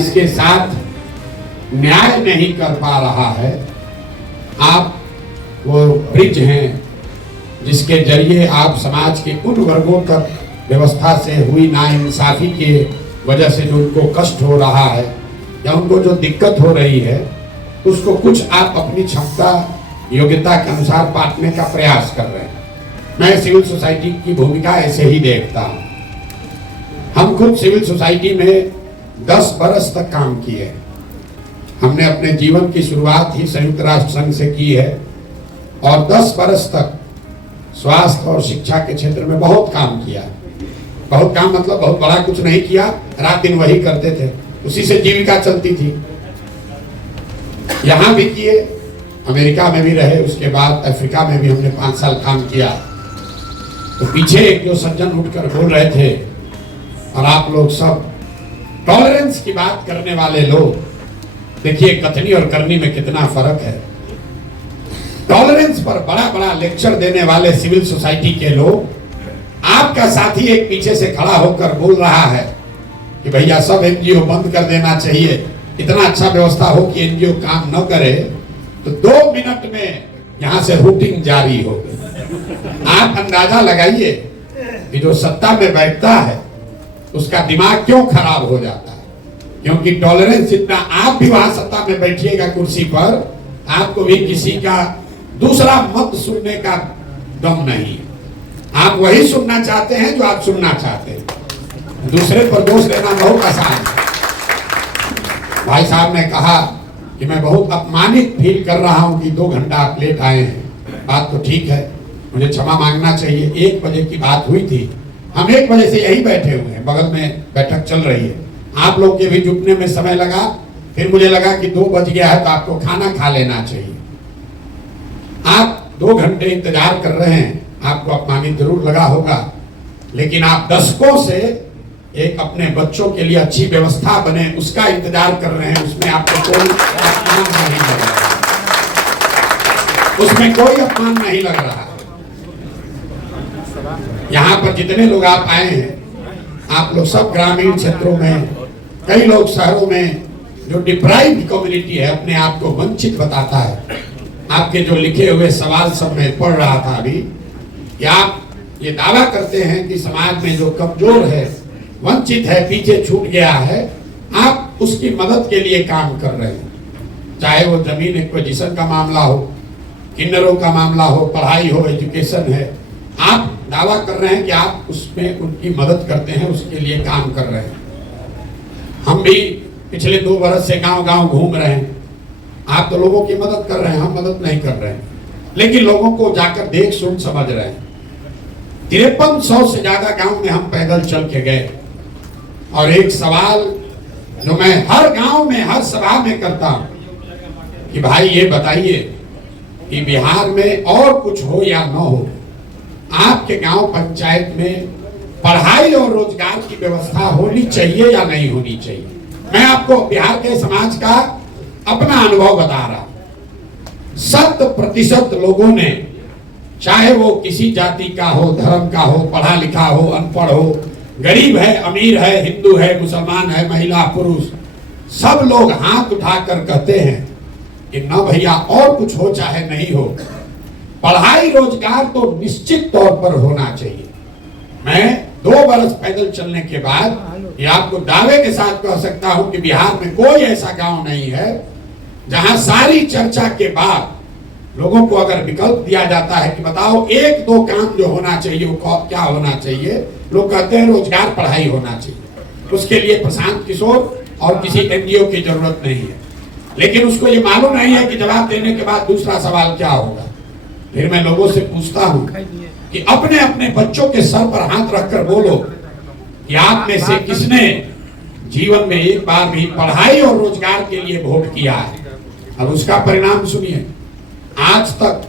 इसके साथ न्याय नहीं कर पा रहा है। आप वो ब्रिज हैं जिसके जरिए आप समाज के उन वर्गों तक व्यवस्था से हुई नाइंसाफी के वजह से जो उनको कष्ट हो रहा है या उनको जो दिक्कत हो रही है उसको कुछ आप अपनी क्षमता योग्यता के अनुसार बांटने का प्रयास कर रहे हैं। मैं सिविल सोसाइटी की भूमिका ऐसे ही देखता हूँ। हम खुद सिविल सोसाइटी में 10 बरस तक काम किए। हमने अपने जीवन की शुरुआत ही संयुक्त राष्ट्र संघ से की है और 10 बरस तक स्वास्थ्य और शिक्षा के क्षेत्र में बहुत काम किया। बहुत काम मतलब बहुत बड़ा कुछ नहीं किया, रात दिन वही करते थे, उसी से जीविका चलती थी। यहाँ भी किए, अमेरिका में भी रहे, उसके बाद अफ्रीका में भी हमने 5 साल काम किया। तो पीछे एक जो सज्जन उठकर बोल रहे थे और आप लोग सब टॉलरेंस की बात करने वाले लोग, देखिए कथनी और करनी में कितना फर्क है। टॉलरेंस पर बड़ा बड़ा लेक्चर देने वाले सिविल सोसाइटी के लोग, आपका साथी एक पीछे से खड़ा होकर बोल रहा है कि भैया सब एनजीओ बंद कर देना चाहिए, इतना अच्छा व्यवस्था हो कि एनजीओ काम न करे, तो 2 मिनट में यहां से रूटिंग जारी हो गई। आप अंदाजा लगाइए कि जो सत्ता में बैठता है उसका दिमाग क्यों खराब हो जाता है, क्योंकि टॉलरेंस इतना, आप भी वहां सत्ता में बैठिएगा कुर्सी पर, आपको भी किसी का दूसरा मत सुनने का दम नहीं। आप वही सुनना चाहते हैं जो आप सुनना चाहते हैं, दूसरे पर दोष देना बहुत आसान है। भाई साहब ने कहा कि मैं बहुत अपमानित फील कर रहा हूं कि 2 घंटा आप लेट आए हैं। बात तो ठीक है, मुझे क्षमा मांगना चाहिए। 1 बजे की बात हुई थी, हम 1 बजे से यही बैठे हुए हैं, बगल में बैठक चल रही है। आप लोग के भी जुटने में समय लगा, फिर मुझे लगा कि 2 बज गया है तो आपको खाना खा लेना चाहिए। आप 2 घंटे इंतजार कर रहे हैं, आपको अपमानित जरूर लगा होगा, लेकिन आप दशकों से एक अपने बच्चों के लिए अच्छी व्यवस्था बने उसका इंतजार कर रहे हैं, उसमें आपको कोई अपमान नहीं लग रहा, उसमें कोई अपमान नहीं लग रहा। यहाँ पर जितने लोग आप आए हैं, आप लोग सब ग्रामीण क्षेत्रों में, कई लोग शहरों में, जो डिप्राइव्ड कम्युनिटी है, अपने आप को वंचित बताता है। आपके जो लिखे हुए सवाल सब मैं पढ़ रहा था अभी, कि आप ये दावा करते हैं कि समाज में जो कमजोर है, वंचित है, पीछे छूट गया है, आप उसकी मदद के लिए काम कर रहे हैं। चाहे वो जमीन एक्विजिशन का मामला हो, किन्नरों का मामला हो, पढ़ाई हो, एजुकेशन है, आप दावा कर रहे हैं कि आप उसमें उनकी मदद करते हैं, उसके लिए काम कर रहे हैं। हम भी पिछले 2 बरस से गांव-गांव घूम रहे हैं। आप तो लोगों की मदद कर रहे हैं, हम मदद नहीं कर रहे हैं, लेकिन लोगों को जाकर देख सुन समझ रहे हैं। 5300 से ज्यादा गांव में हम पैदल चल के गए और एक सवाल जो मैं हर गांव में, हर सभा में करता हूं कि भाई ये बताइए कि बिहार में और कुछ हो या न हो, आपके गांव पंचायत में पढ़ाई और रोजगार की व्यवस्था होनी चाहिए या नहीं होनी चाहिए। मैं आपको बिहार के समाज का अपना अनुभव बता रहा हूं। 100% लोगों ने, चाहे वो किसी जाति का हो, धर्म का हो, पढ़ा लिखा हो, अनपढ़ हो, गरीब है, अमीर है, हिंदू है, मुसलमान है, महिला पुरुष, सब लोग हाथ उठाकर कहते हैं कि न भैया और कुछ हो चाहे नहीं हो, पढ़ाई रोजगार तो निश्चित तौर पर होना चाहिए। मैं 2 बरस पैदल चलने के बाद ये आपको दावे के साथ कह सकता हूं कि बिहार में कोई ऐसा गांव नहीं है जहां सारी चर्चा के बाद लोगों को अगर विकल्प दिया जाता है कि बताओ 1-2 काम जो होना चाहिए वो क्या होना चाहिए, लोग कहते हैं रोजगार, पढ़ाई होना चाहिए। उसके लिए प्रशांत किशोर और किसी एनजीओ की जरूरत नहीं है, लेकिन उसको ये मालूम नहीं है कि जवाब देने के बाद दूसरा सवाल क्या होगा। फिर मैं लोगों से पूछता हूं कि अपने अपने बच्चों के सर पर हाथ रखकर बोलो कि आप में से किसने जीवन में एक बार भी पढ़ाई और रोजगार के लिए वोट किया है। अब उसका परिणाम सुनिए, आज तक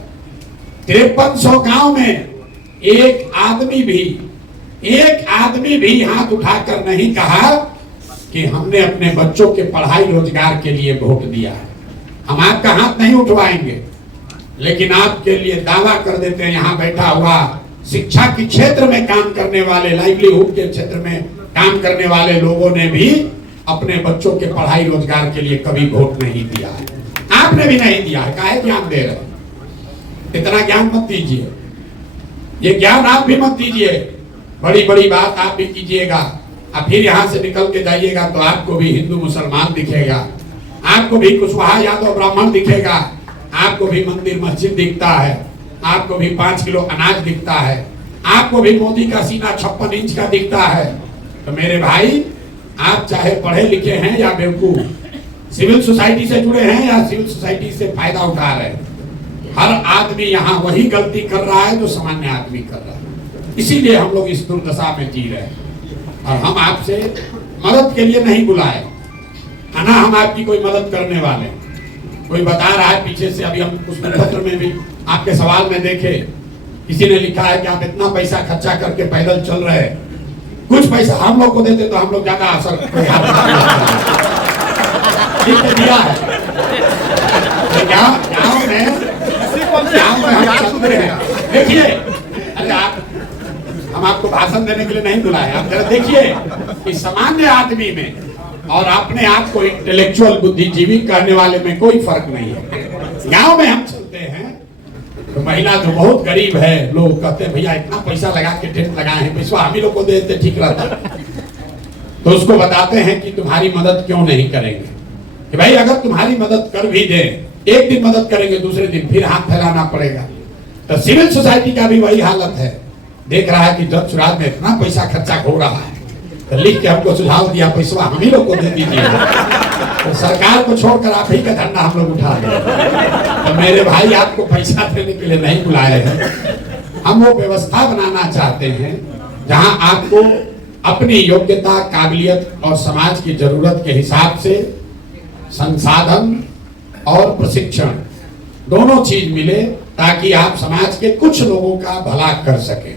5300 गांव में एक आदमी भी हाथ उठाकर नहीं कहा कि हमने अपने बच्चों के पढ़ाई रोजगार के लिए वोट दिया है। हम आपका हाथ नहीं उठवाएंगे, लेकिन आपके लिए दावा कर देते हैं यहाँ बैठा हुआ शिक्षा के क्षेत्र में काम करने वाले, लाइवलीहुड के क्षेत्र में काम करने वाले लोगों ने भी अपने बच्चों के पढ़ाई रोजगार के लिए कभी वोट नहीं दिया है। आपने भी नहीं दिया है, काहे ज्ञान दे रहे हैं? इतना ज्ञान मत दीजिए, ये ज्ञान आप भी मत दीजिए। बड़ी बड़ी बात आप भी कीजिएगा, अब फिर यहाँ से निकल के जाइएगा तो आपको भी हिंदू मुसलमान दिखेगा, आपको भी कुशवाहा यादव ब्राह्मण दिखेगा, आपको भी मंदिर मस्जिद दिखता है, आपको भी 5 किलो अनाज दिखता है, आपको भी मोदी का सीना 56 इंच का दिखता है। तो मेरे भाई, आप चाहे पढ़े लिखे हैं या बेवकूफ, सिविल सोसाइटी से जुड़े हैं या सिविल सोसाइटी से फायदा उठा रहे हैं, हर आदमी यहाँ वही गलती कर रहा है जो सामान्य आदमी कर रहा है। इसीलिए हम लोग इस दुर्दशा में जी रहे हैं। और हम आपसे मदद के लिए नहीं बुलाए, है ना, हम आपकी कोई मदद करने वाले। कोई बता रहा है पीछे से, अभी हम उस पत्र में भी आपके सवाल में देखे, किसी ने लिखा है कि आप इतना पैसा खर्चा करके पैदल चल रहे हैं, कुछ पैसा हम लोग को देते तो हम लोग ज्यादा असर दिया है। गाँव में हम चलते हैं, देखिए, अरे हम आपको भाषण देने के लिए नहीं बुलाए, आप जरा देखिए कि सामान्य आदमी में और अपने आप को इंटेलेक्चुअल बुद्धिजीवी करने वाले में कोई फर्क नहीं है। गांव में हम चलते हैं तो महिला जो बहुत गरीब है, लोग कहते हैं भैया इतना पैसा लगा के टेंट लगाए हैं, पैसा हम ही लोग को दे देते ठीक रहता। तो उसको बताते हैं कि तुम्हारी मदद क्यों नहीं करेंगे, कि भाई अगर तुम्हारी मदद कर भी दे, एक दिन मदद करेंगे, दूसरे दिन फिर हाथ फैलाना पड़ेगा। तो सिविल सोसाइटी का भी वही हालत है। देख रहा है कि जब चुनाव में इतना पैसा खर्चा हो रहा है, तो लिख के हमको सुझाव दिया पैसा हम ही लोग को दे दीजिए, तो सरकार को छोड़कर आप ही का धंधा हम लोग उठा लें। तो मेरे भाई, आपको पैसा देने के लिए नहीं बुलाए हैं, हम वो व्यवस्था बनाना चाहते हैं जहां आपको अपनी योग्यता, काबिलियत और समाज की जरूरत के हिसाब से संसाधन और प्रशिक्षण दोनों चीज मिले, ताकि आप समाज के कुछ लोगों का भला कर सके,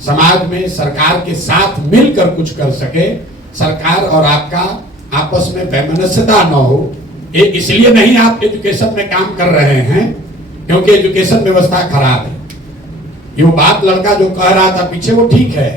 समाज में सरकार के साथ मिलकर कुछ कर सके, सरकार और आपका आपस में वैमनस्यता न हो। ये इसलिए नहीं आप एजुकेशन में काम कर रहे हैं क्योंकि एजुकेशन व्यवस्था खराब है। ये बात लड़का जो कह रहा था पीछे, वो ठीक है,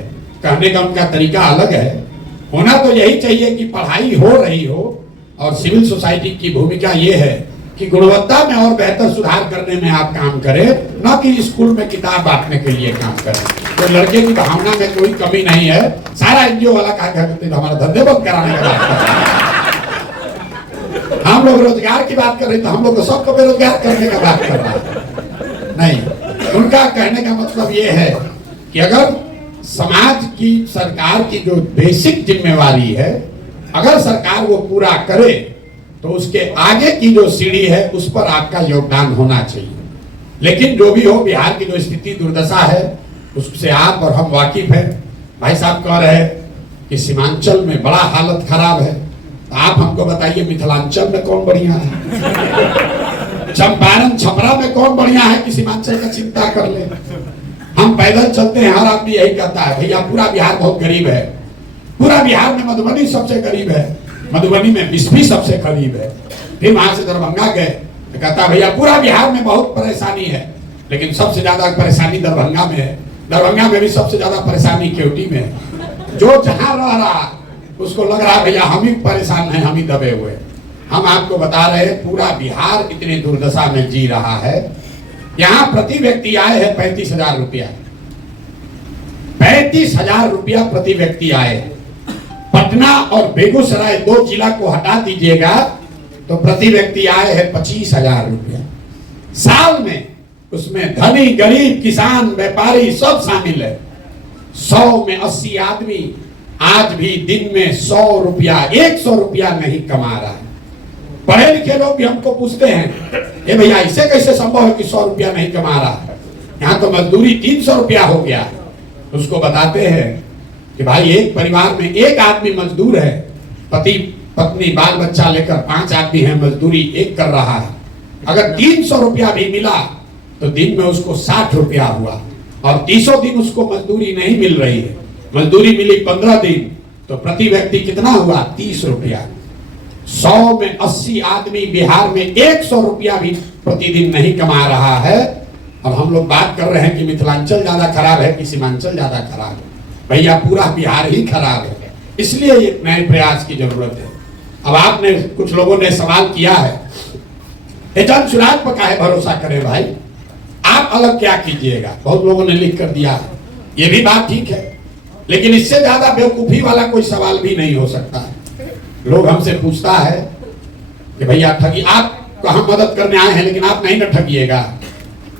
कहने का उनका तरीका अलग है। होना तो यही चाहिए कि पढ़ाई हो रही हो, और सिविल सोसाइटी की भूमिका ये है कि गुणवत्ता में और बेहतर सुधार करने में आप काम करें, न कि स्कूल में किताब बांटने के लिए काम करें। तो लड़के की भावना में कोई कमी नहीं है। सारा एनजीओ वाला क्या करते हैं, हमारा धंधे बंद कराने का बात कर रहे हैं। हम लोग रोजगार की बात कर रहे, तो हम लोग सबको बेरोजगार करने का बात कर रहा है। नहीं, उनका कहने का मतलब ये है कि अगर समाज की, सरकार की जो बेसिक जिम्मेवारी है, अगर सरकार वो पूरा करे, तो उसके आगे की जो सीढ़ी है उस पर आपका योगदान होना चाहिए। लेकिन जो भी हो, बिहार की जो स्थिति दुर्दशा है उससे आप और हम वाकिफ हैं। भाई साहब कह रहे हैं कि सीमांचल में बड़ा हालत खराब है, तो आप हमको बताइए मिथिलांचल में कौन बढ़िया है, चंपारण छपरा में कौन बढ़िया है कि सीमांचल का चिंता कर ले। हम पैदल चलते हैं, हर आदमी यही कहता है भैया पूरा बिहार बहुत गरीब है, पूरा बिहार में मधुबनी सबसे गरीब है, मधुबनी में बिस्फी सबसे करीब है। फिर वहां से दरभंगा गए तो कहता भैया पूरा बिहार में बहुत परेशानी है, लेकिन सबसे ज्यादा परेशानी दरभंगा में है, दरभंगा में भी सबसे ज्यादा परेशानी केवटी में है। जो जहां रह रहा उसको लग रहा भैया हम ही परेशान हैं, हम ही दबे हुए। हम आपको बता रहे हैं पूरा बिहार इतनी दुर्दशा में जी रहा है। यहाँ प्रति व्यक्ति आय है 35,000 रुपया, 35,000 रुपया प्रति व्यक्ति आय है। पटना और बेगूसराय 2 जिला को हटा दीजिएगा तो प्रति व्यक्ति आय है 25,000 रुपया साल में। उसमें धनी, गरीब, किसान, व्यापारी सब शामिल है। 100 में 80 आदमी आज भी दिन में 100 रुपया, 100 रुपया नहीं कमा रहा है। पढ़े लिखे लोग भी हमको पूछते हैं ये भैया ऐसे कैसे संभव है कि 100 रुपया नहीं कमा रहा है, यहाँ तो मजदूरी 300 रुपया हो गया। उसको बताते हैं कि भाई एक परिवार में एक आदमी मजदूर है, पति पत्नी बाल बच्चा लेकर 5 आदमी है, मजदूरी एक कर रहा है। अगर 300 रुपया भी मिला तो दिन में उसको 60 रुपया हुआ, और 300 दिन उसको मजदूरी नहीं मिल रही है, मजदूरी मिली 15 दिन, तो प्रति व्यक्ति कितना हुआ 30 रुपया। 100 में 80 आदमी बिहार में 100 रुपया भी प्रतिदिन नहीं कमा रहा है। अब हम लोग बात कर रहे हैं कि मिथिलांचल ज्यादा खराब है कि सीमांचल ज्यादा खराब है। भैया पूरा बिहार ही खराब है, इसलिए ये नए प्रयास की जरूरत है। अब आपने कुछ लोगों ने सवाल किया है, जन सुराज पर काहे भरोसा करें भाई, आप अलग क्या कीजिएगा, बहुत लोगों ने लिख कर दिया। ये भी बात ठीक है, लेकिन इससे ज्यादा बेवकूफी वाला कोई सवाल भी नहीं हो सकता। लोग हमसे पूछता है कि भैया ठगी, आप कहाँ मदद करने आए हैं लेकिन आप नहीं ना ठगिएगा।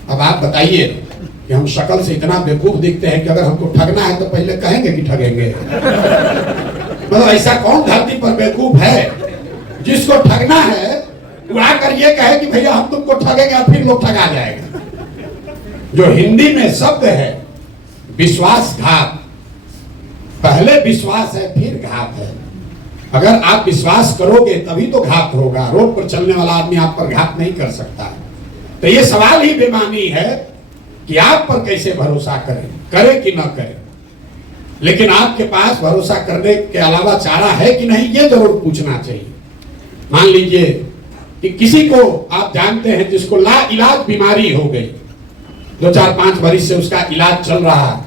अब आप बताइए कि हम शक्ल से इतना बेवकूफ दिखते हैं कि अगर हमको ठगना है तो पहले कहेंगे कि ठगेंगे। मतलब ऐसा कौन धरती पर बेवकूफ है जिसको ठगना है वो आकर ये कहे कि भैया हम तुमको ठगेंगे, फिर लोग ठगा जाएगा। जो हिंदी में शब्द है विश्वासघात, पहले विश्वास है फिर घात है। अगर आप विश्वास करोगे तभी तो घात होगा। रोड पर चलने वाला आदमी आप पर घात नहीं कर सकता है। तो ये सवाल ही बेमानी है कि आप पर कैसे भरोसा करें, करें कि ना करें। लेकिन आपके पास भरोसा करने के अलावा चारा है कि नहीं, ये जरूर पूछना चाहिए। मान लीजिए कि किसी को आप जानते हैं जिसको ला इलाज बीमारी हो गई, 2-4-5 वर्ष से उसका इलाज चल रहा है,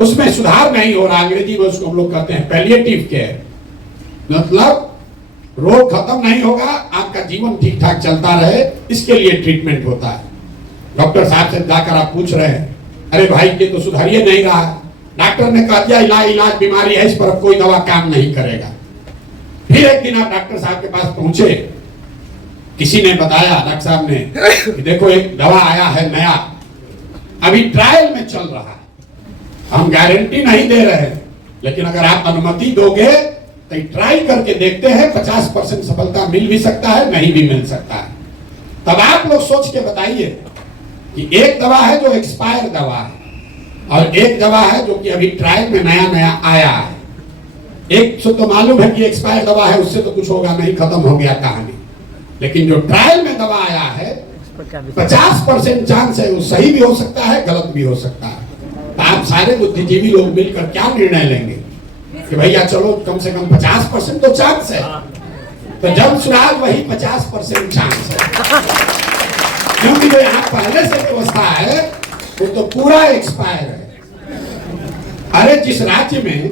उसमें सुधार नहीं हो रहा, अंग्रेजी में उसको हम लोग कहते हैं पैलिएटिव केयर, मतलब रोग खत्म नहीं होगा, आपका जीवन ठीक ठाक चलता रहे, इसके लिए ट्रीटमेंट होता है। डॉक्टर साहब से जाकर आप पूछ रहे हैं, अरे भाई ये तो सुधारिए नहीं रहा, डॉक्टर ने कहा दिया इलाज बीमारी है, इस पर कोई दवा काम नहीं करेगा। फिर एक दिन आप डॉक्टर साहब के पास पहुंचे, किसी ने बताया डॉक्टर साहब ने कि देखो एक दवा आया है नया, अभी ट्रायल में चल रहा है, हम गारंटी नहीं दे रहे, लेकिन अगर आप अनुमति दोगे तो ट्राई करके देखते हैं, 50% सफलता मिल भी सकता है, नहीं भी मिल सकता है। तब आप लोग सोच के बताइए कि एक दवा है जो एक्सपायर दवा है और एक दवा है जो कि अभी ट्रायल में नया नया आया है। एक से तो मालूम है कि एक्सपायर दवा है, उससे तो कुछ होगा नहीं, खत्म हो गया कहानी। लेकिन जो ट्रायल में दवा आया है 50% चांस है वो सही भी हो सकता है, गलत भी हो सकता है। तो आप सारे बुद्धिजीवी लोग मिलकर क्या निर्णय लेंगे कि भैया चलो कम से कम 50% तो चांस है, तो जन सुराज वही 50% चांस है, क्योंकि जो यहाँ पहले से व्यवस्था है वो तो पूरा एक्सपायर है। अरे जिस राज्य में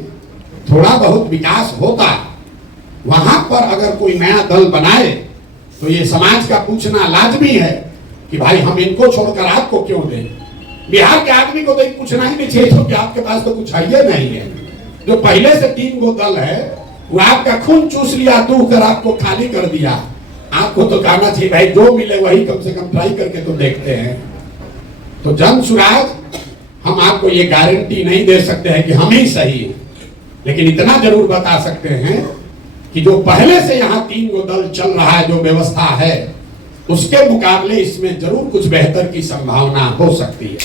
थोड़ा बहुत विकास होता वहां पर अगर कोई नया दल बनाए तो ये समाज का पूछना लाजमी है कि भाई हम इनको छोड़कर आपको क्यों दें। बिहार के आदमी को तो पूछना ही नहीं चाहिए क्योंकि आपके पास तो कुछ है नहीं है। जो पहले से 3 गो दल है वो आपका खून चूस लिया, दूह कर आपको खाली कर दिया। आपको तो कहना चाहिए भाई जो मिले वही कम से कम ट्राई करके तो देखते हैं। तो जन सुराज हम आपको ये गारंटी नहीं दे सकते हैं कि हम ही सही है, लेकिन इतना जरूर बता सकते हैं कि जो पहले से यहाँ 3 गो दल चल रहा है, जो व्यवस्था है, उसके मुकाबले इसमें जरूर कुछ बेहतर की संभावना हो सकती है।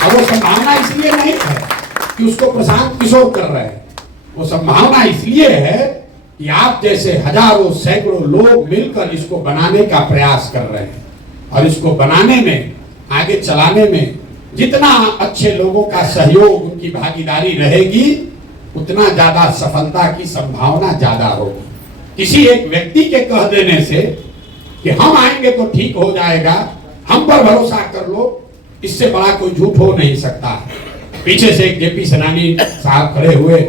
और वो संभावना इसलिए नहीं है कि उसको प्रशांत किशोर कर रहे हैं, वो संभावना इसलिए है कि आप जैसे हजारों सैकड़ों लोग मिलकर इसको बनाने का प्रयास कर रहे हैं। और इसको बनाने में, आगे चलाने में जितना अच्छे लोगों का सहयोग, उनकी भागीदारी रहेगी, उतना ज्यादा सफलता की संभावना ज्यादा होगी। किसी एक व्यक्ति के कह देने से कि हम आएंगे तो ठीक हो जाएगा, हम पर भरोसा कर लो, इससे बड़ा कोई झूठ हो नहीं सकता। पीछे से एक जेपी सेनानी साहब खड़े हुए,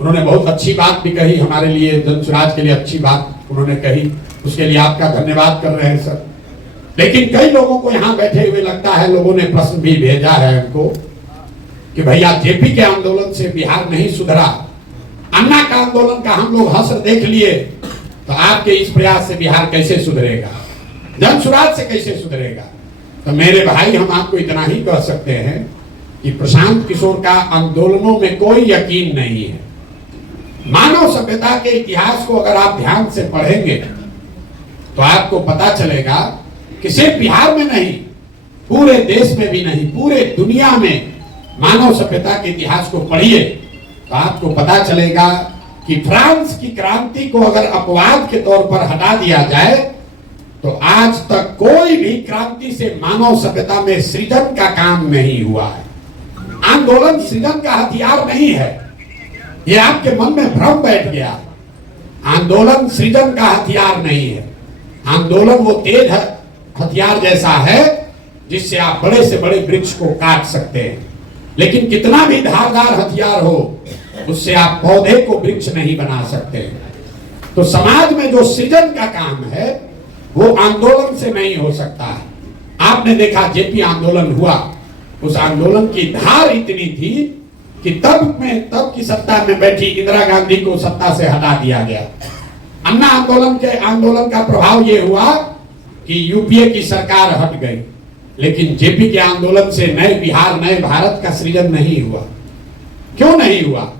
उन्होंने बहुत अच्छी बात भी कही हमारे लिए, जनसुराज के लिए अच्छी बात उन्होंने कही, उसके लिए आपका धन्यवाद कर रहे हैं सर। लेकिन कई लोगों को यहाँ बैठे हुए लगता है, लोगों ने प्रश्न भी भेजा है हमको कि भैया जेपी के आंदोलन से बिहार नहीं सुधरा, अन्ना का आंदोलन का हम लोग हसर देख लिए, तो आपके इस प्रयास से बिहार कैसे सुधरेगा, जनसुराज से कैसे सुधरेगा। तो मेरे भाई हम आपको इतना ही कह सकते हैं कि प्रशांत किशोर का आंदोलनों में कोई यकीन नहीं है। मानव सभ्यता के इतिहास को अगर आप ध्यान से पढ़ेंगे तो आपको पता चलेगा कि सिर्फ बिहार में नहीं, पूरे देश में भी नहीं, पूरे दुनिया में मानव सभ्यता के इतिहास को पढ़िए तो आपको पता चलेगा कि फ्रांस की क्रांति को अगर अपवाद के तौर पर हटा दिया जाए तो आज तक कोई भी क्रांति से मानव सभ्यता में सृजन का काम नहीं हुआ है। आंदोलन सृजन का हथियार नहीं है, ये आपके मन में भ्रम बैठ गया। आंदोलन सृजन का हथियार नहीं है। आंदोलन वो तेज हथियार जैसा है जिससे आप बड़े से बड़े वृक्ष को काट सकते हैं, लेकिन कितना भी धारदार हथियार हो उससे आप पौधे को वृक्ष नहीं बना सकते। तो समाज में जो सृजन का काम है वो आंदोलन से नहीं हो सकता है। आपने देखा जेपी आंदोलन हुआ, उस आंदोलन की धार इतनी थी कि तब की सत्ता में बैठी इंदिरा गांधी को सत्ता से हटा दिया गया। अन्ना आंदोलन का प्रभाव ये हुआ कि यूपीए की सरकार हट गई, लेकिन जेपी के आंदोलन से नए बिहार, नए भारत का सृजन नहीं हुआ। क्यों नहीं हुआ?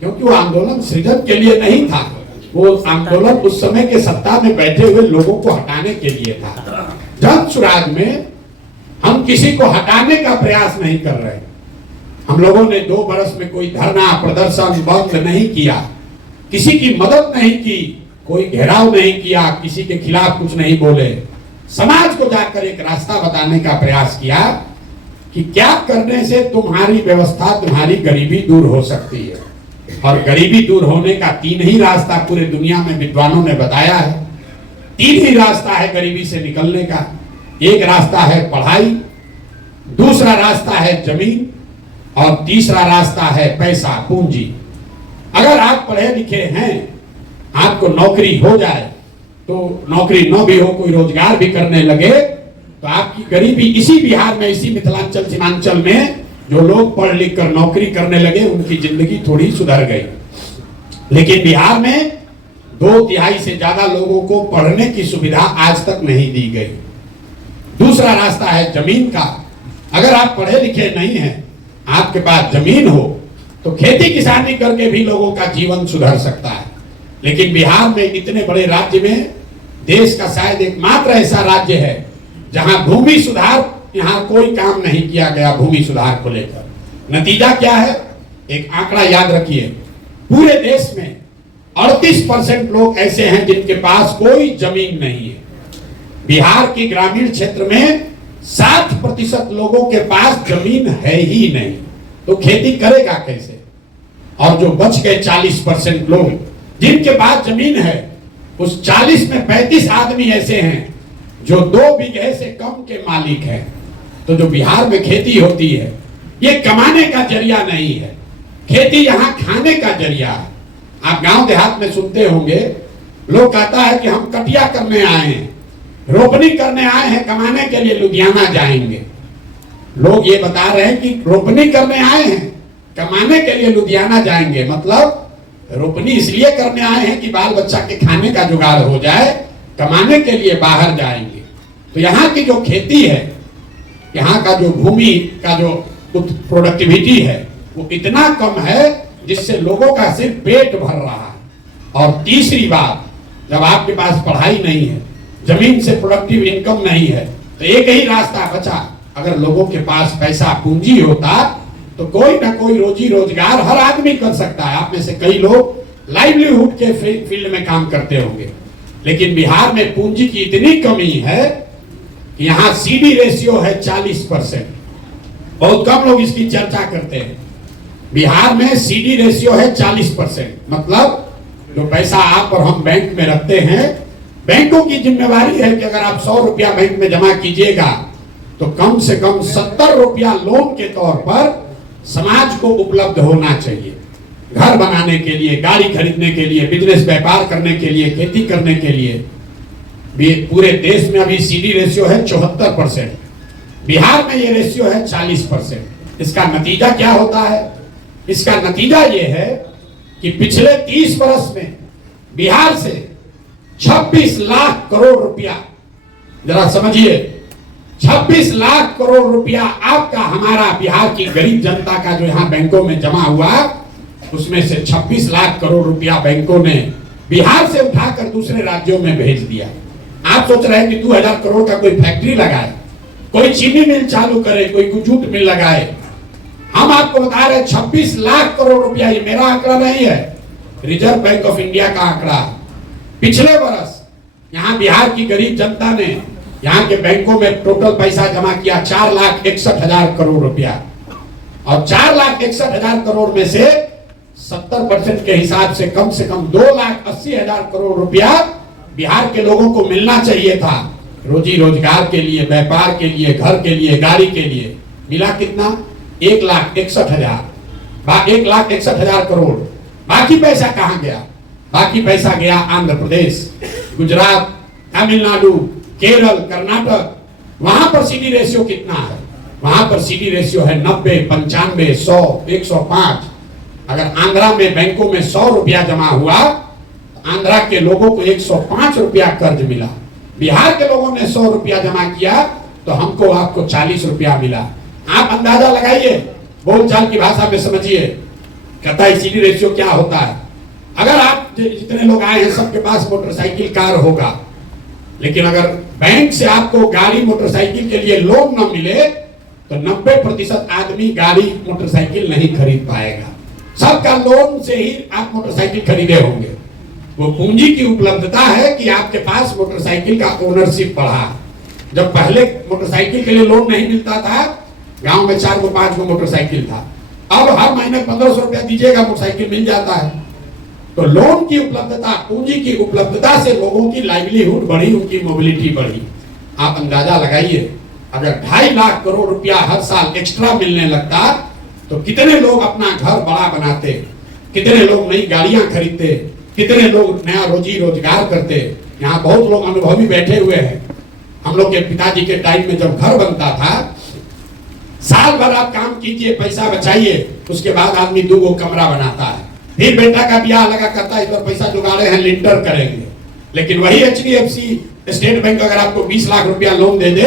क्योंकि वो आंदोलन सृजन के लिए नहीं था, वो आंदोलन उस समय के सत्ता में बैठे हुए लोगों को हटाने के लिए था। जन सुराज में हम किसी को हटाने का प्रयास नहीं कर रहे। हम लोगों ने 2 बरस में कोई धरना, प्रदर्शन, बंद नहीं किया, किसी की मदद नहीं की, कोई घेराव नहीं किया, किसी के खिलाफ कुछ नहीं बोले। समाज को जाकर एक रास्ता बताने का प्रयास किया कि क्या करने से तुम्हारी व्यवस्था, तुम्हारी गरीबी दूर हो सकती है। और गरीबी दूर होने का 3 ही रास्ता पूरे दुनिया में विद्वानों ने बताया है। 3 ही रास्ता है गरीबी से निकलने का। एक रास्ता है पढ़ाई, दूसरा रास्ता है जमीन, और तीसरा रास्ता है पैसा, पूंजी। अगर आप पढ़े लिखे हैं, आपको नौकरी हो जाए, तो नौकरी न भी हो, कोई रोजगार भी करने लगे, तो आपकी गरीबी इसी बिहार में, इसी मिथिलांचल, सीमांचल में जो लोग पढ़ लिख कर नौकरी करने लगे, उनकी जिंदगी थोड़ी सुधर गई। लेकिन बिहार में 2/3 से ज्यादा लोगों को पढ़ने की सुविधा आज तक नहीं दी गई। दूसरा रास्ता है जमीन का। अगर आप पढ़े लिखे नहीं हैं, आपके पास जमीन हो, तो खेती किसानी करके भी लोगों का जीवन सुधर सकता है। लेकिन बिहार में, इतने बड़े राज्य में, देश का शायद एकमात्र ऐसा राज्य है जहां भूमि सुधार, यहां कोई काम नहीं किया गया भूमि सुधार को लेकर। नतीजा क्या है? एक आंकड़ा याद रखिए, पूरे देश में 38% लोग ऐसे हैं जिनके पास कोई जमीन नहीं है। बिहार की ग्रामीण क्षेत्र में 60% लोगों के पास जमीन है ही नहीं, तो खेती करेगा कैसे? और जो बच गए 40% लोग जिनके पास जमीन है, उस 40 में 35 आदमी ऐसे हैं जो 2 बीघे से कम के मालिक हैं। तो जो बिहार में खेती होती है, ये कमाने का जरिया नहीं है, खेती यहाँ खाने का जरिया है। आप गांव देहात में सुनते होंगे, लोग कहता है कि हम कटिया करने आए हैं, रोपनी करने आए हैं, कमाने के लिए लुधियाना जाएंगे। लोग ये बता रहे हैं कि रोपनी करने आए हैं, कमाने के लिए लुधियाना जाएंगे। मतलब रोपनी इसलिए करने आए हैं कि बाल बच्चा के खाने का जुगाड़ हो जाए, कमाने के लिए बाहर जाएंगे। तो यहाँ की जो खेती है, यहाँ का जो भूमि का जो प्रोडक्टिविटी है, वो इतना कम है जिससे लोगों का सिर्फ पेट भर रहा है। और तीसरी बात, जब आपके पास पढ़ाई नहीं है, जमीन से प्रोडक्टिव इनकम नहीं है, तो एक ही रास्ता बचा। अगर लोगों के पास पैसा, पूंजी होता, तो कोई ना कोई रोजी रोजगार हर आदमी कर सकता है। आप में से कई लोग लाइवलीहुड के फील्ड में काम करते होंगे, लेकिन बिहार में पूंजी की इतनी कमी है कि यहाँ सीडी रेशियो है 40%। बहुत कम लोग इसकी चर्चा करते हैं। बिहार में सीडी रेशियो है 40%। मतलब जो पैसा आप और हम बैंक में रखते हैं, बैंकों की जिम्मेवारी है कि अगर आप 100 रुपया बैंक में जमा कीजिएगा, तो कम से कम 70 रुपया लोन के तौर पर समाज को उपलब्ध होना चाहिए। घर बनाने के लिए, गाड़ी खरीदने के लिए, बिजनेस व्यापार करने के लिए, खेती करने के लिए। पूरे देश में अभी सीडी रेशियो है 74%, बिहार में ये रेशियो है 40%। इसका नतीजा क्या होता है? इसका नतीजा ये है कि पिछले 30 वर्ष में बिहार से 26 लाख करोड़ रुपया, जरा समझिए, 26 लाख करोड़ रुपया आपका, हमारा, बिहार की गरीब जनता का जो यहाँ बैंकों में जमा हुआ, उसमें से 26 लाख करोड़ रुपया बैंकों ने बिहार से उठाकर दूसरे राज्यों में भेज दिया। आप सोच रहे हैं कि 2000 करोड़ का कोई फैक्ट्री लगाए, कोई चीनी मिल चालू करे, कोई जूट मिल लगाए। हम आपको बता रहे 26 लाख करोड़ रुपया, ये मेरा आंकड़ा नहीं है, रिजर्व बैंक ऑफ इंडिया का आंकड़ा। पिछले वर्ष यहाँ बिहार की गरीब जनता ने यहाँ के बैंकों में टोटल पैसा जमा किया 4,61,000 करोड़ रुपया, और 4,61,000 करोड़ में से 70% के हिसाब से कम 2,80,000 करोड़ रुपया बिहार के लोगों को मिलना चाहिए था, रोजी रोजगार के लिए, व्यापार के लिए, घर के लिए, गाड़ी के लिए। मिला कितना? 1,61,000 करोड़। बाकी पैसा कहां गया? बाकी पैसा गया आंध्र प्रदेश, गुजरात, तमिलनाडु, केरल, कर्नाटक। वहां पर सीडी रेशियो कितना है? वहां पर सीडी रेशियो है 90, 95, 100, 105। अगर आंध्रा में बैंकों में 100 रुपया जमा हुआ, आंध्रा के लोगों को 105 रुपया कर्ज मिला। बिहार के लोगों ने 100 रुपया जमा किया तो हमको आपको 40 रुपया मिला। आप अंदाजा लगाइए, बोलचाल की भाषा में समझिए, कहता है सीडी रेशियो क्या होता है। अगर आप जितने लोग आए हैं सबके पास मोटरसाइकिल, कार होगा, लेकिन अगर बैंक से आपको गाड़ी मोटरसाइकिल के लिए लोन न मिले तो 90% आदमी गाड़ी मोटरसाइकिल नहीं खरीद पाएगा। सबका लोन से ही आप मोटरसाइकिल खरीदे होंगे। वो पूंजी की उपलब्धता है कि आपके पास मोटरसाइकिल का ओनरशिप बढ़ा। जब पहले मोटरसाइकिल के लिए लोन नहीं मिलता था, गांव में 4 को 5 को मोटरसाइकिल था, अब हर महीने 1500 रुपया दीजिएगा, मोटरसाइकिल मिल जाता है। तो लोन की उपलब्धता, पूंजी की उपलब्धता से लोगों की लाइवलीहुड बढ़ी, उनकी मोबिलिटी बढ़ी। आप अंदाजा लगाइए, अगर 2.5 लाख करोड़ रुपया हर साल एक्स्ट्रा मिलने लगता तो कितने लोग अपना घर बड़ा बनाते, कितने लोग नई गाड़ियां खरीदते, कितने लोग नया रोजी रोजगार करते। यहाँ बहुत लोग अनुभवी बैठे हुए हैं। हम लोग के पिताजी के टाइम में जब घर बनता था, साल भर आप काम कीजिए, पैसा बचाइए, उसके बाद आदमी 2 कमरा बनाता है। फिर बेटा का ब्याह लगा करता है, इस पर पैसा जुगाड़े हैं, लिंटर करेंगे। लेकिन वही HDFC स्टेट बैंक अगर आपको 20 लाख रुपया लोन दे दे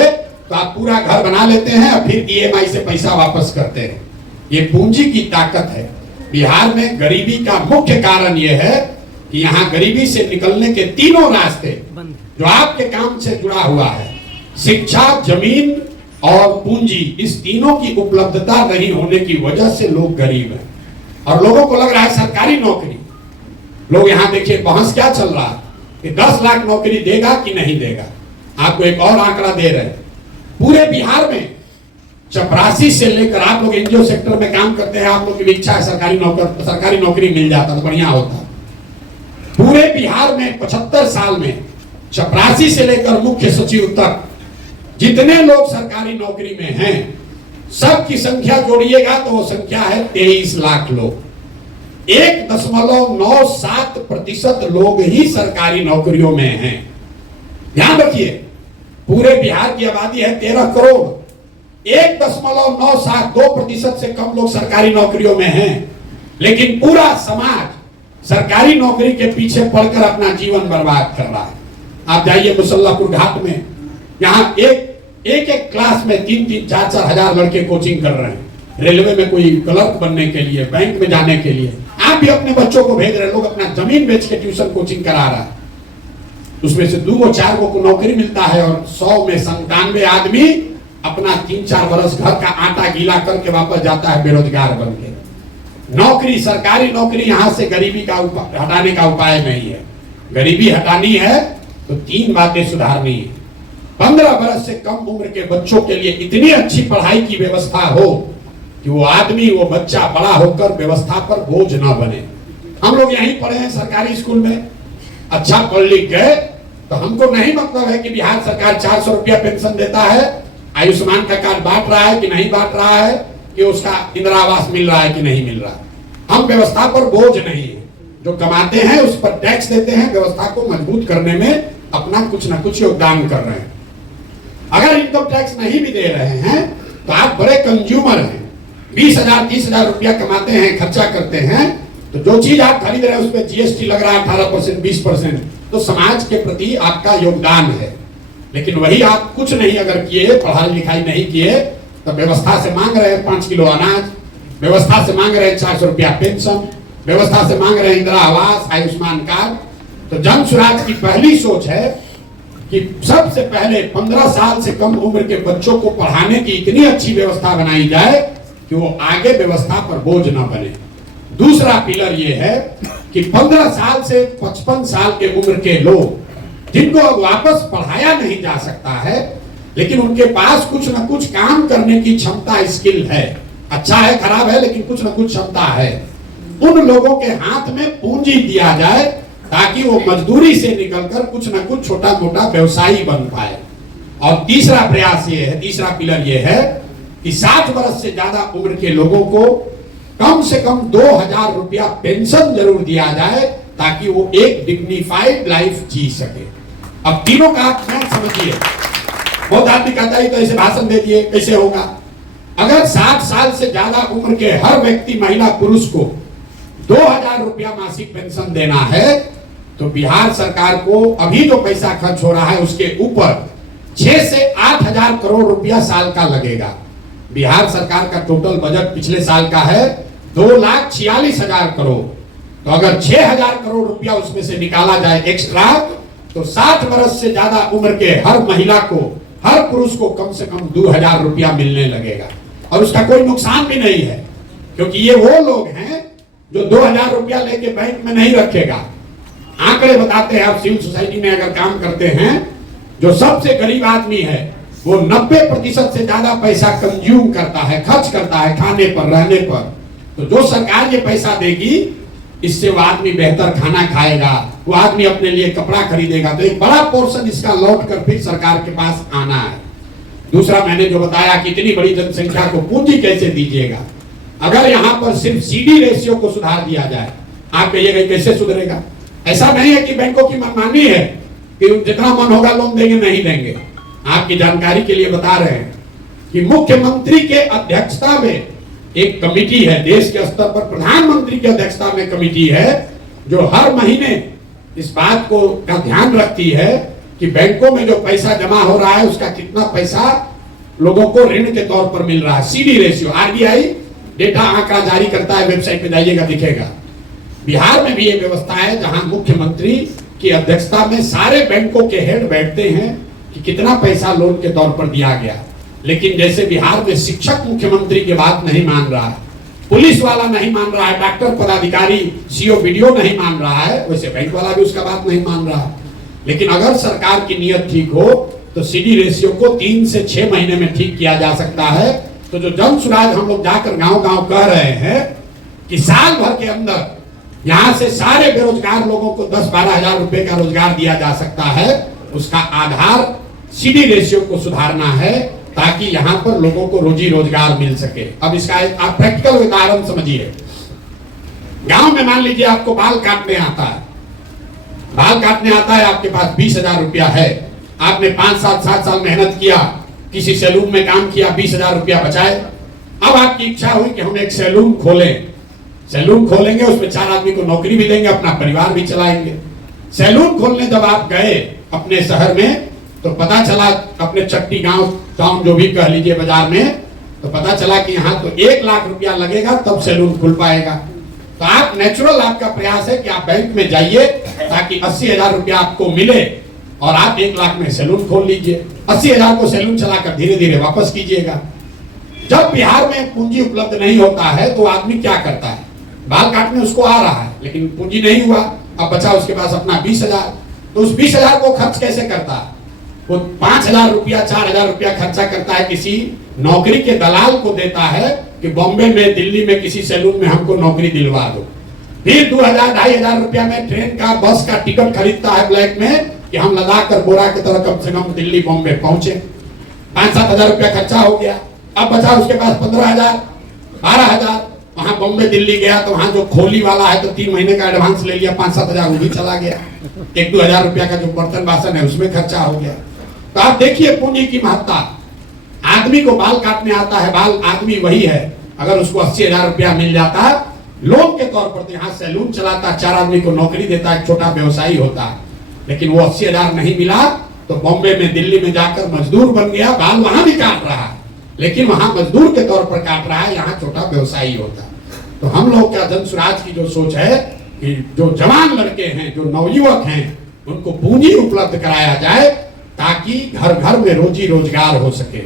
तो आप पूरा घर बना लेते हैं और फिर EMI से पैसा वापस करते हैं। ये पूंजी की ताकत है। बिहार में गरीबी का मुख्य कारण यह है कि यहाँ गरीबी से निकलने के 3 रास्ते जो आपके काम से जुड़ा हुआ है, शिक्षा, जमीन और पूंजी, इस तीनों की उपलब्धता नहीं होने की वजह से लोग गरीब हैं। और लोगों को लग रहा है सरकारी नौकरी, लोग यहाँ देखिए बहस क्या चल रहा है कि 10 लाख नौकरी देगा कि नहीं देगा। आपको एक और आंकड़ा दे रहे हैं, पूरे बिहार में 84 से लेकर, आप लोग एनजीओ सेक्टर में काम करते हैं, आप लोग की इच्छा है सरकारी नौकरी मिल जाता तो बढ़िया होता। पूरे बिहार में 75 साल में 84 से लेकर मुख्य सचिव तक जितने लोग सरकारी नौकरी में हैं, सबकी संख्या जोड़िएगा तो वो संख्या है 23 लाख लोग। 1.97% लोग ही सरकारी नौकरियों में हैं। ध्यान रखिए, पूरे बिहार की आबादी है 13 करोड़, 1.972% से कम लोग सरकारी नौकरियों में हैं। लेकिन पूरा समाज सरकारी नौकरी के पीछे पड़कर अपना जीवन बर्बाद कर रहा है। आप जाइए मुसल्लापुर घाट में, यहाँ एक क्लास में 3-3, 4-4 हजार लड़के कोचिंग कर रहे हैं, रेलवे में कोई क्लर्क बनने के लिए, बैंक में जाने के लिए। आप भी अपने बच्चों को भेज रहे हैं, लोग अपना जमीन बेच के ट्यूशन कोचिंग करा रहा है। उसमें से 2-4 को नौकरी मिलता है और 100 में 97 आदमी अपना 3-4 बरस घर का आटा गीला करके वापस जाता है बेरोजगार बन के। नौकरी, सरकारी नौकरी यहाँ से गरीबी का हटाने का उपाय नहीं है। गरीबी हटानी है तो 3 बातें सुधारनी है। 15 बरस से कम उम्र के बच्चों के लिए इतनी अच्छी पढ़ाई की व्यवस्था हो कि वो आदमी, वो बच्चा बड़ा होकर व्यवस्था पर बोझ ना बने। हम लोग यहीं पढ़े हैं सरकारी स्कूल में, अच्छा पढ़ लिख गए, तो हमको नहीं मतलब है कि बिहार सरकार 400 रुपया पेंशन देता है, आयुष्मान का कार्ड बांट रहा है कि नहीं बांट रहा है, कि उसका इंदिरा आवास मिल रहा है कि नहीं मिल रहा है। हम व्यवस्था पर बोझ नहीं है, जो कमाते हैं उस पर टैक्स देते हैं, व्यवस्था को मजबूत करने में अपना कुछ ना कुछ योगदान कर रहे हैं। अगर इनकम टैक्स नहीं भी दे रहे हैं तो आप बड़े कंज्यूमर हैं, 20,000 30,000 रुपया कमाते हैं, खर्चा करते हैं, तो जो चीज आप खरीद रहे हैं उस पर GST लग रहा है 18%, 20%, तो समाज के प्रति आपका योगदान है। लेकिन वही आप कुछ नहीं अगर किए, पढ़ाई लिखाई नहीं किए, तो व्यवस्था से मांग रहे हैं 5 किलो अनाज, व्यवस्था से मांग रहे हैं 400 रुपया पेंशन, व्यवस्था से मांग रहे हैं इंदिरा आवास, आयुष्मान कार्ड। तो जन स्वराज की पहली सोच है कि सबसे पहले 15 साल से कम उम्र के बच्चों को पढ़ाने की इतनी अच्छी व्यवस्था बनाई जाए कि वो आगे व्यवस्था पर बोझ ना बने। दूसरा पिलर ये है कि 15 साल से 55 साल के उम्र के लोग जिनको अब वापस पढ़ाया नहीं जा सकता है, लेकिन उनके पास कुछ ना कुछ काम करने की क्षमता, स्किल है, अच्छा है खराब है लेकिन कुछ ना कुछ क्षमता है, उन लोगों के हाथ में पूंजी दिया जाए ताकि वो मजदूरी से निकलकर कुछ ना कुछ छोटा मोटा व्यवसायी बन पाए। और तीसरा प्रयास ये है, तीसरा पिलर ये है कि 60 वर्ष से ज्यादा उम्र के लोगों को कम से कम 2,000 रुपया पेंशन जरूर दिया जाए ताकि वो एक डिग्निफाइड लाइफ जी सके। अब तीनों का आप ध्यान समझिए। बहुत आदमी कहता है तो ऐसे भाषण दे दिए, कैसे होगा? अगर 60 साल से ज्यादा उम्र के हर व्यक्ति, महिला पुरुष को 2000 रुपया मासिक पेंशन देना है, तो बिहार सरकार को अभी जो पैसा खर्च हो रहा है उसके ऊपर 6 से 8000 करोड़ रुपया साल का लगेगा। बिहार सरकार का टोटल बजट पिछले साल का है 2,46,000 करोड़। तो अगर 6000 करोड़ रुपया उसमें से निकाला जाए एक्स्ट्रा, तो 60 वर्ष से ज्यादा उम्र के हर महिला को, हर पुरुष को कम से कम 2000 रुपया मिलने लगेगा। और उसका कोई नुकसान भी नहीं है, क्योंकि ये वो लोग हैं जो 2000 रुपया लेके बैंक में नहीं रखेगा। आंकड़े बताते हैं, आप सिविल सोसाइटी में अगर काम करते हैं, जो सबसे गरीब आदमी है वो 90% से ज्यादा पैसा कंज्यूम करता है, खर्च करता है खाने पर, रहने पर। तो जो सरकार ये पैसा देगी, इससे वो आदमी बेहतर खाना खाएगा, वो आदमी अपने लिए कपड़ा खरीदेगा। तो एक बड़ा पोर्शन इसका लौट कर फिर सरकार के पास आना है। दूसरा, मैंने जो बताया कि इतनी बड़ी जनसंख्या को पूंजी कैसे दीजिएगा? अगर यहाँ पर सिर्फ सीडी रेशियो को सुधार दिया जाए, आप कहिएगा कैसे सुधरेगा? ऐसा नहीं है कि बैंकों की मनमानी है कि जितना मन होगा लोन देंगे, नहीं देंगे। आपकी जानकारी के लिए बता रहे हैं कि मुख्यमंत्री के अध्यक्षता में एक कमेटी है, देश के स्तर पर प्रधानमंत्री की अध्यक्षता में कमेटी है, जो हर महीने इस बात को का ध्यान रखती है कि बैंकों में जो पैसा जमा हो रहा है उसका कितना पैसा लोगों को ऋण के तौर पर मिल रहा है। सीडी रेशियो, आरबीआई डेटा आंकड़ा जारी करता है, वेबसाइट पे जाइएगा दिखेगा। बिहार में भी ये व्यवस्था है जहां मुख्यमंत्री की अध्यक्षता में सारे बैंकों के हेड बैठते हैं कि कितना पैसा लोन के तौर पर दिया गया। लेकिन जैसे बिहार में शिक्षक मुख्यमंत्री की बात नहीं मान रहा है, पुलिस वाला नहीं मान रहा है, डॉक्टर, पदाधिकारी, सीओ, बीडीओ नहीं मान रहा है, वैसे बैंक वाला भी उसका बात नहीं मान रहा है। लेकिन अगर सरकार की नीयत ठीक हो तो सीडी रेशियो को 3 से 6 महीने में ठीक किया जा सकता है। तो जो जन सुराज हम लोग जाकर गांव-गांव कह रहे हैं कि साल भर के अंदर यहाँ से सारे बेरोजगार लोगों को 10-12 हजार रुपए का रोजगार दिया जा सकता है, उसका आधार सीडी रेशियो को सुधारना है, ताकि यहाँ पर लोगों को रोजी रोजगार मिल सके। अब इसका आप प्रैक्टिकल उदाहरण समझिए। गांव में मान लीजिए आपको बाल काटने आता है, आपके पास 20,000 रुपया है, आपने 5-7 साल मेहनत किया, किसी सैलून में काम किया, 20,000 रुपया बचाए। अब आपकी इच्छा हुई कि हम एक सैलून खोलें, सैलून खोलेंगे, उसमें 4 आदमी को नौकरी भी देंगे, अपना परिवार भी चलाएंगे। सैलून खोलने जब आप गए अपने शहर में, तो पता चला, अपने चट्टी गांव टाउन जो भी कह लीजिए बाजार में, तो पता चला कि यहाँ तो 1 लाख रुपया लगेगा तब सैलून खुल पाएगा। तो आप नेचुरल, आपका प्रयास है कि आप बैंक में जाइए ताकि 80,000 रुपया आपको मिले और आप 1 लाख में सैलून खोल लीजिए। 80,000 को सैलून चलाकर धीरे धीरे वापस कीजिएगा। जब बिहार में पूंजी उपलब्ध नहीं होता है तो आदमी क्या करता है? बाल काटने उसको आ रहा है लेकिन पूंजी नहीं हुआ, अब बचा उसके पास अपना 20,000। तो उस 20,000 को खर्च कैसे करता है? वो 5,000 रुपया, 4,000 रुपया खर्चा करता है, किसी नौकरी के दलाल को देता है कि बॉम्बे में, दिल्ली में किसी सैलून में हमको नौकरी दिलवा दो। फिर 2,000-2,500 रुपया में ट्रेन का, बस का टिकट खरीदता है ब्लैक में कि हम लद्दाख कर बोरा की तरह कम से कम दिल्ली, बॉम्बे पहुंचे। 5-7 हजार रुपया खर्चा हो गया। अब बचा उसके पास 15,000, 12,000। वहां बॉम्बे, दिल्ली गया तो वहां जो खोली वाला है तो 3 महीने का एडवांस ले लिया, 5-7 हजार वो भी चला गया। 1-2 हजार रुपया का जो बर्तन बासन है उसमें खर्चा हो गया। तो आप देखिए पूंजी की महत्ता। आदमी को बाल काटने आता है, बाल आदमी वही है, अगर उसको 80,000 रुपया मिल जाता लोन के तौर पर, तो यहाँ सैलून चलाता, 4 आदमी को नौकरी देता, एक छोटा व्यवसायी होता। लेकिन वो 80,000 नहीं मिला तो बॉम्बे में, दिल्ली में जाकर मजदूर बन गया, बाल वहां भी काट रहा है लेकिन वहां मजदूर के तौर पर काट रहा है, यहाँ छोटा व्यवसायी होता। तो हम लोग का जन स्वराज की जो सोच है कि जो जवान लड़के हैं, जो नवयुवक हैं, उनको पूंजी उपलब्ध कराया जाए ताकि घर घर में रोजी रोजगार हो सके।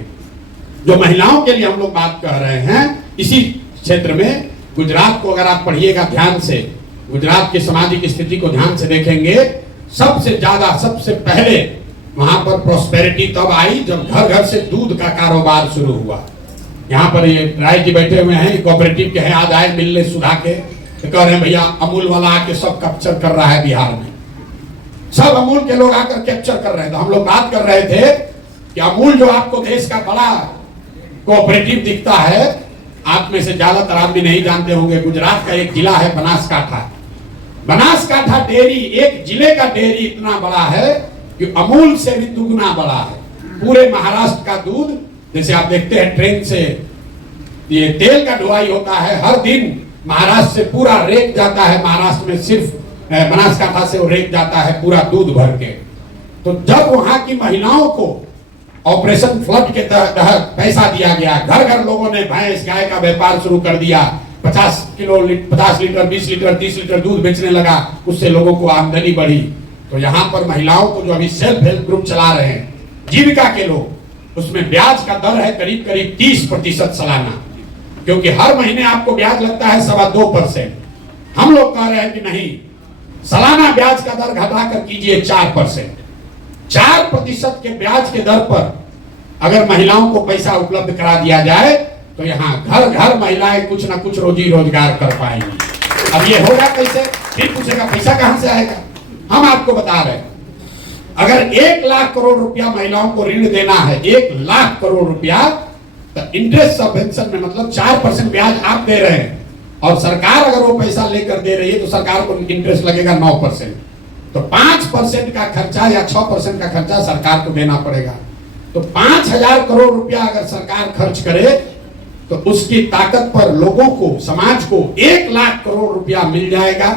जो महिलाओं के लिए हम लोग बात कर रहे हैं, इसी क्षेत्र में गुजरात को अगर आप पढ़िएगा ध्यान से, गुजरात की सामाजिक स्थिति को ध्यान से देखेंगे, सबसे ज्यादा, सबसे पहले वहां पर प्रोस्पेरिटी तब आई जब घर घर से दूध का कारोबार शुरू हुआ। यहाँ पर ये राय जी बैठे हुए हैं, कोऑपरेटिव के हैं, आज आए मिलने सुधा के, तो कह रहे हैं भैया अमूल वाला आके सब कैप्चर कर रहा है बिहार में, सब अमूल के लोग आकर कैप्चर कर रहे हैं। तो हम लोग बात कर रहे थे कि अमूल जो आपको देश का बड़ा कोऑपरेटिव दिखता है, आप में से ज्यादातर आदमी नहीं जानते होंगे, गुजरात का एक जिला है बनासकांठा, बनासकांठा डेयरी, एक जिले का डेयरी इतना बड़ा है कि अमूल से भी दुगना बड़ा है। पूरे महाराष्ट्र का दूध, जैसे आप देखते हैं ट्रेन से ये तेल का ढुलाई होता है, हर दिन महाराष्ट्र से पूरा रेक जाता है, महाराष्ट्र में सिर्फ बनासकांठा से वो रेक जाता है पूरा दूध भर के। तो जब वहां की महिलाओं को ऑपरेशन फ्लड के तहत पैसा दिया गया, घर घर लोगों ने भैंस गाय का व्यापार शुरू कर दिया, 50 लीटर 20 लीटर 30 लीटर दूध बेचने लगा, उससे लोगों को आमदनी बढ़ी। तो यहाँ पर महिलाओं को जो अभी सेल्फ हेल्प ग्रुप चला रहे हैं जीविका के लोग, उसमें ब्याज का दर है करीब करीब 30% सालाना, क्योंकि हर महीने आपको ब्याज लगता है 2.25%। हम लोग कह रहे हैं कि नहीं, सालाना ब्याज का दर घटाकर कीजिए 4%। 4% के ब्याज के दर पर अगर महिलाओं को पैसा उपलब्ध करा दिया जाए तो यहाँ घर घर महिलाएं कुछ ना कुछ रोजी रोजगार कर पाएंगी। अब ये होगा कैसे? फिर पूछेगा पैसा कहां से आएगा? हम आपको बता रहे हैं, अगर 1 लाख करोड़ रुपया महिलाओं को ऋण देना है, 1 लाख करोड़ रुपया, तो इंटरेस्ट सबवेंशन में मतलब 4% ब्याज आप दे रहे हैं और सरकार अगर वो पैसा लेकर दे रही है तो सरकार को इंटरेस्ट लगेगा 9%। तो 5% का खर्चा या 6% का खर्चा सरकार को देना पड़ेगा। तो 5,000 करोड़ रुपया अगर सरकार खर्च करे तो उसकी ताकत पर लोगों को, समाज को 1 लाख करोड़ रुपया मिल जाएगा।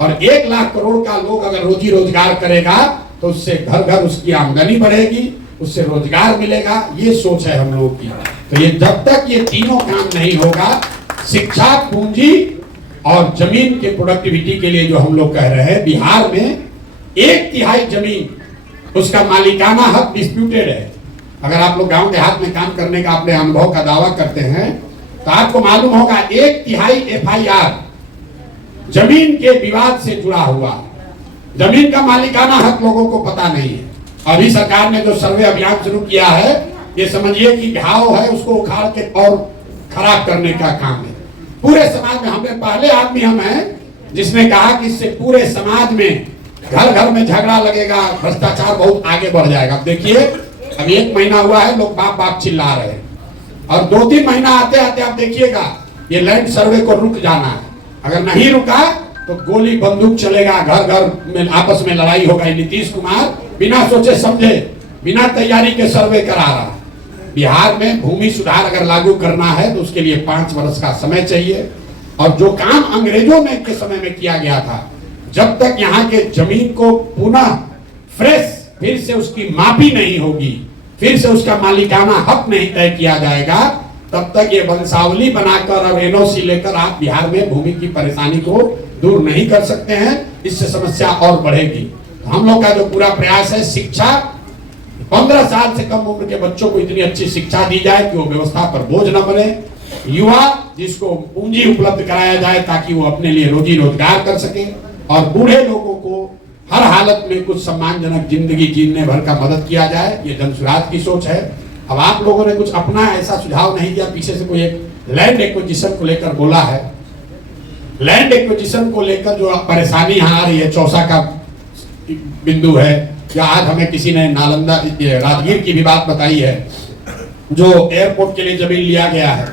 और 1 लाख करोड़ का लोग अगर रोजी रोजगार करेगा तो उससे घर घर उसकी आमदनी बढ़ेगी, उससे रोजगार मिलेगा। ये सोच है हम लोगों की। तो ये जब तक ये तीनों काम नहीं होगा, शिक्षा, पूंजी और जमीन के प्रोडक्टिविटी के लिए जो हम लोग कह रहे हैं, बिहार में 1/3 जमीन उसका मालिकाना हक डिस्प्यूटेड है। अगर आप लोग गांव देहात में काम करने का अपने अनुभव का दावा करते हैं तो आपको मालूम होगा 1/3 FIR जमीन के विवाद से जुड़ा हुआ। जमीन का मालिकाना हक लोगों को पता नहीं है। अभी सरकार ने जो सर्वे अभियान शुरू किया है, ये समझिए कि घाव है उसको उखाड़ के और खराब करने का काम है। पूरे समाज में हमने पहले आदमी हम हैं जिसने कहा कि इससे पूरे समाज में घर घर में झगड़ा लगेगा, भ्रष्टाचार बहुत आगे बढ़ जाएगा। अब देखिए, अभी 1 महीना हुआ है, लोग बाप बाप चिल्ला रहे हैं, और 2-3 महीना आते आते आप देखिएगा ये लैंड सर्वे को रुक जाना है। अगर नहीं रुका तो गोली बंदूक चलेगा, घर घर में आपस में लड़ाई होगा। नीतीश कुमार बिना सोचे समझे, बिना तैयारी के सर्वे करा रहा है। बिहार में भूमि सुधार अगर लागू करना है तो उसके लिए 5 वर्ष का समय चाहिए। और जो काम अंग्रेजों ने के समय में किया गया था, जब तक यहाँ के जमीन को पुनः फ्रेश फिर से उसकी मापी नहीं होगी, फिर से उसका मालिकाना हक नहीं तय किया जाएगा, तब तक ये वंशावली बनाकर और NOC लेकर आप बिहार में भूमि की परेशानी को दूर नहीं कर सकते हैं। इससे समस्या और बढ़ेगी। हम लोग का जो पूरा प्रयास है, शिक्षा, 15 साल से कम उम्र के बच्चों को इतनी अच्छी शिक्षा दी जाए कि वो व्यवस्था पर बोझ न बने। युवा जिसको पूंजी उपलब्ध कराया जाए ताकि वो अपने लिए रोजी रोजगार कर सके, और बूढ़े लोगों को हर हालत में कुछ सम्मानजनक जिंदगी जीने भर का मदद किया जाए। ये जन सुराज की सोच है। अब आप लोगों ने कुछ अपना ऐसा सुझाव नहीं दिया, पीछे से कोई एक लैंड एक्विजिशन को लेकर बोला है। लैंड एक्विजिशन को लेकर जो परेशानी यहाँ आ रही है, चौसा का बिंदु है, या आज हमें किसी ने नालंदा राजगीर की भी बात बताई है, जो एयरपोर्ट के लिए जमीन लिया गया है।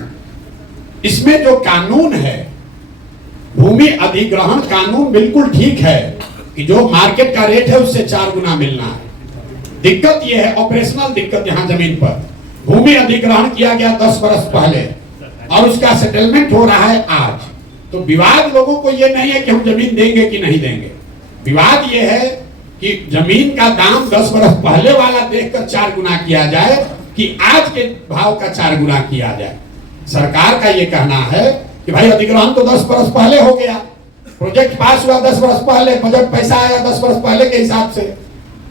इसमें जो कानून है, भूमि अधिग्रहण कानून बिल्कुल ठीक है कि जो मार्केट का रेट है उससे 4 गुना मिलना है। दिक्कत यह है, ऑपरेशनल दिक्कत, यहाँ जमीन पर भूमि अधिग्रहण किया गया 10 वर्ष पहले और उसका सेटलमेंट हो रहा है आज। तो विवाद लोगों को यह नहीं है कि हम जमीन देंगे कि नहीं देंगे, विवाद यह है कि जमीन का दाम 10 वर्ष पहले वाला देखकर 4 गुना किया जाए कि आज के भाव का 4 गुना किया जाए। सरकार का यह कहना है कि भाई अधिग्रहण तो 10 वर्ष पहले हो गया, प्रोजेक्ट पास हुआ 10 वर्ष पहले, बजट पैसा आया 10 वर्ष पहले के हिसाब से,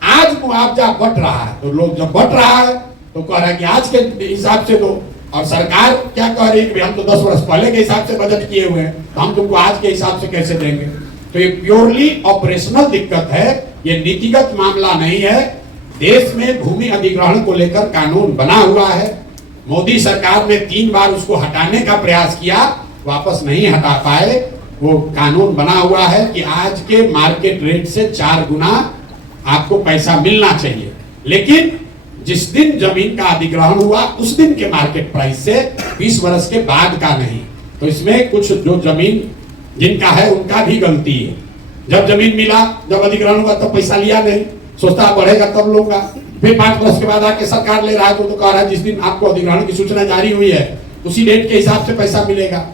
आज मुआवजा बट रहा है। तो लोग जब बट रहा है तो कह रहा है कि आज के हिसाब से दो, और सरकार क्या कह रही है कि हम तो 10 वर्ष पहले के हिसाब से बजट किए हुए हैं, तो हम तुमको आज के हिसाब से कैसे देंगे। तो ये प्योरली ऑपरेशनल दिक्कत है, ये नीतिगत मामला नहीं है। देश में भूमि अधिग्रहण को लेकर कानून बना हुआ है। मोदी सरकार ने 3 बार उसको हटाने का प्रयास किया, वापस नहीं हटा पाए। वो कानून बना हुआ है कि आज के मार्केट रेट से 4 गुना आपको पैसा मिलना चाहिए, लेकिन जिस दिन जमीन का अधिग्रहण हुआ उस दिन के मार्केट प्राइस से, 20 वर्ष के बाद का नहीं। तो इसमें कुछ जो जमीन जिनका है उनका भी गलती है। जब जमीन मिला, जब अधिग्रहण हुआ तब पैसा लिया नहीं, सोचता बढ़ेगा तब लूंगा। फिर 5 वर्ष के बाद आके सरकार ले रहा है तो कह रहा है जिस दिन आपको अधिग्रहण की सूचना जारी हुई है उसी डेट के हिसाब से पैसा मिलेगा।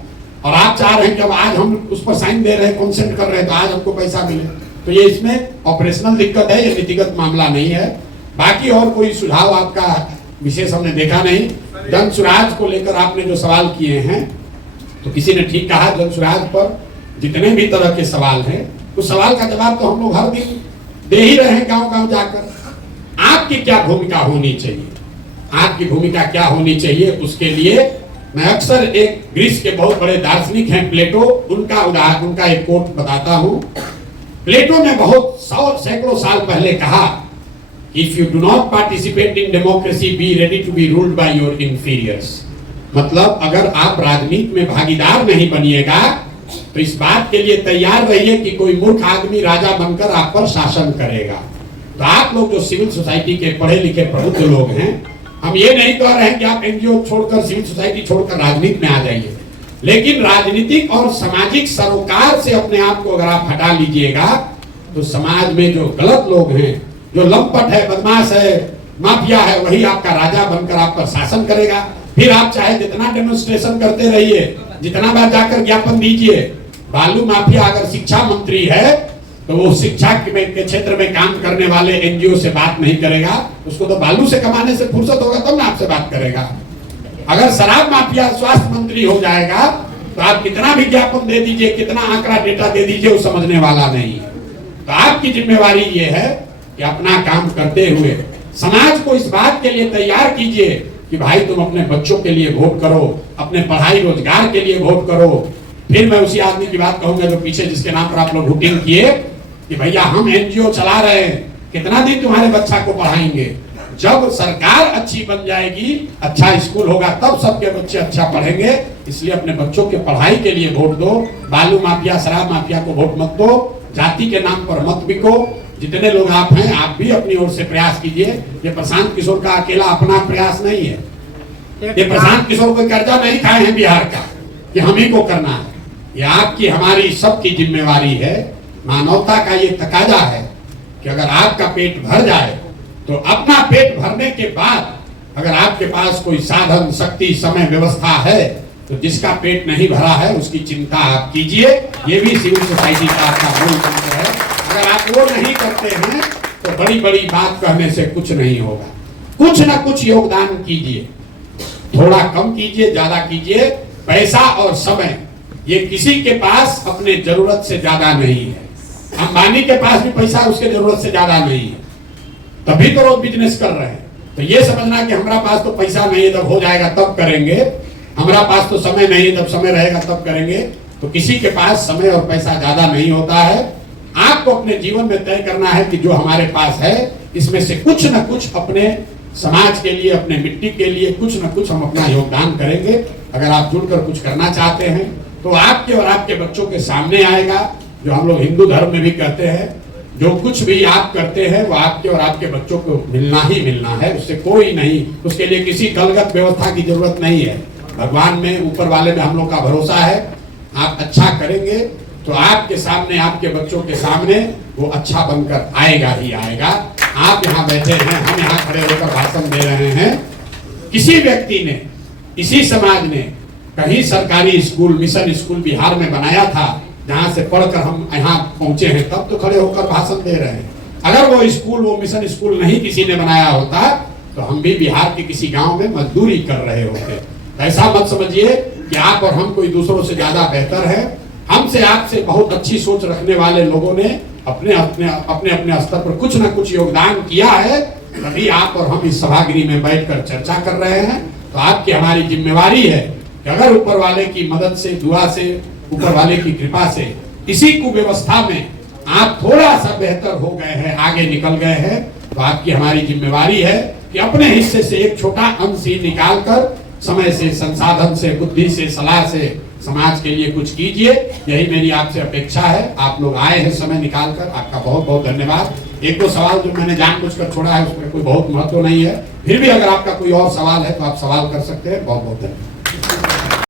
और आप चाह रहे हैं कि अब आज हम उस पर साइन दे रहे हैं, कंसेंट कर रहे हैं तो आज हमको पैसा मिले। तो ये इसमें ऑपरेशनल दिक्कत है, ये नीतिगत मामला नहीं है। बाकी और कोई सुझाव आपका विशेष हमने देखा नहीं। जन सुराज को लेकर आपने जो सवाल किए हैं, तो किसी ने ठीक कहा, जन सुराज पर जितने भी तरह के सवाल हैं उस सवाल का जवाब तो हम लोग हर दिन दे ही रहे हैं गांव-गांव जाकर। आपकी क्या भूमिका होनी चाहिए, आपकी भूमिका क्या होनी चाहिए, उसके लिए मैं अक्सर एक ग्रीस के बहुत बड़े दार्शनिक हैं प्लेटो, उनका एक कोट बताता हूं। प्लेटो ने बहुत सैकड़ों साल पहले कहा, if you do not participate in democracy be ready to be ruled by your inferiors. मतलब अगर आप राजनीति में भागीदार नहीं बनिएगा तो इस बात के लिए तैयार रहिए कि कोई मूर्ख आदमी राजा बनकर आप पर शासन करेगा। तो आप लोग जो सिविल सोसाइटी के पढ़े लिखे प्रबुद्ध लोग हैं, हम ये नहीं कह रहे हैं कि आप एनजीओ छोड़कर, सिविल सोसाइटी छोड़कर राजनीति में आ जाइए, लेकिन राजनीतिक और सामाजिक सरोकार से अपने आप को अगर आप हटा लीजिएगा तो समाज में जो गलत लोग हैं, जो लंपट है, बदमाश है, माफिया है, वही आपका राजा बनकर आप पर शासन करेगा। फिर आप चाहे जितना डेमोन्स्ट्रेशन करते रहिए, जितना बार जाकर ज्ञापन दीजिए। बालू माफिया अगर शिक्षा मंत्री है तो वो शिक्षा के क्षेत्र में काम करने वाले एनजीओ से बात नहीं करेगा, उसको तो बालू से कमाने से फुर्सत होगा तब ना आपसे बात करेगा। अगर शराब माफिया स्वास्थ्य मंत्री हो जाएगा तो आप कितना भी ज्ञापन दे दीजिए, कितना आंकड़ा डेटा दे दीजिए, वो समझने वाला नहीं है। तो आपकी जिम्मेवारी ये है कि अपना काम करते हुए समाज को इस बात के लिए तैयार कीजिए कि भाई तुम अपने बच्चों के लिए वोट करो, अपने पढ़ाई रोजगार के लिए वोट करो। फिर मैं उसी आदमी की बात कहूंगा जो पीछे जिसके नाम पर आप लोग वोटिंग किए कि भैया हम एनजीओ चला रहे हैं, कितना दिन तुम्हारे बच्चा को पढ़ाएंगे। जब सरकार अच्छी बन जाएगी, अच्छा स्कूल होगा, तब सबके बच्चे अच्छा पढ़ेंगे। इसलिए अपने बच्चों के पढ़ाई के लिए वोट दो, बालू माफिया शराब माफिया को वोट मत दो, जाति के नाम पर मत बिको। जितने लोग आप हैं आप भी अपनी ओर से प्रयास कीजिए। ये प्रशांत किशोर का अकेला अपना प्रयास नहीं है, ये प्रशांत किशोर कोई कर्जा नहीं खाए हैं बिहार का कि हम ही को करना है। ये आपकी हमारी सबकी जिम्मेवारी है। मानवता का ये तकाजा है कि अगर आपका पेट भर जाए तो अपना पेट भरने के बाद अगर आपके पास कोई साधन, शक्ति, समय, व्यवस्था है तो जिसका पेट नहीं भरा है उसकी चिंता आप कीजिए। ये भी सिविल सोसाइटी का आपका मूल मंत्र है। अगर आप वो नहीं करते हैं तो बड़ी बड़ी बात कहने से कुछ नहीं होगा। कुछ ना कुछ योगदान कीजिए, थोड़ा कम कीजिए, ज्यादा कीजिए। पैसा और समय ये किसी के पास अपने जरूरत से ज्यादा नहीं है। अंबानी के पास भी पैसा उसके जरूरत से ज्यादा नहीं है, तभी तो रोज बिजनेस कर रहे हैं। तो ये समझना कि हमारा पास तो पैसा नहीं है, जब हो जाएगा तब करेंगे, हमारा पास तो समय नहीं है, जब समय रहेगा तब करेंगे। तो किसी के पास समय और पैसा ज्यादा नहीं होता है। आपको अपने जीवन में तय करना है कि जो हमारे पास है इसमें से कुछ न कुछ अपने समाज के लिए, अपने मिट्टी के लिए कुछ न कुछ हम अपना योगदान करेंगे। अगर आप जुड़कर कुछ करना चाहते हैं तो आपके और आपके बच्चों के सामने आएगा। जो हम लोग हिंदू धर्म में भी कहते हैं, जो कुछ भी आप करते हैं वो आपके और आपके बच्चों को मिलना ही मिलना है, उससे कोई नहीं, उसके लिए किसी कलगत व्यवस्था की जरूरत नहीं है। भगवान में, ऊपर वाले में हम लोग का भरोसा है। आप अच्छा करेंगे तो आपके सामने, आपके बच्चों के सामने वो अच्छा बनकर आएगा ही आएगा। आप यहाँ बैठे हैं, हम यहाँ खड़े होकर भाषण दे रहे हैं। किसी व्यक्ति ने, किसी समाज ने कहीं सरकारी स्कूल, मिशन स्कूल बिहार में बनाया था जहां से पढ़कर हम यहाँ पहुंचे हैं, तब तो खड़े होकर भाषण दे रहे हैं। अगर वो स्कूल, वो मिशन स्कूल नहीं किसी ने बनाया होता तो हम भी बिहार के किसी गांव में मजदूरी कर रहे होते। ऐसा मत समझिए कि आप और हम कोई दूसरों से ज्यादा बेहतर है। हमसे, आपसे बहुत अच्छी सोच रखने वाले लोगों ने अपने अपने स्तर पर कुछ ना कुछ योगदान किया है, तभी आप और हम इस सभागृह में बैठकर चर्चा कर रहे हैं। तो आपकी हमारी जिम्मेवारी है कि अगर ऊपर वाले की मदद से, दुआ से, ऊपर वाले की कृपा से इसी कुव्यवस्था में आप थोड़ा सा बेहतर हो गए हैं, आगे निकल गए हैं, तो आपकी हमारी जिम्मेवारी है कि अपने हिस्से से एक छोटा अंश ही निकालकर समय से, संसाधन से, बुद्धि से, सलाह से समाज के लिए कुछ कीजिए। यही मेरी आपसे अपेक्षा है। आप लोग आए हैं समय निकालकर, आपका बहुत बहुत धन्यवाद। एक दो सवाल जो मैंने जानबूझकर छोड़ा है उसमें कोई बहुत महत्व नहीं है, फिर भी अगर आपका कोई और सवाल है तो आप सवाल कर सकते हैं। बहुत बहुत धन्यवाद।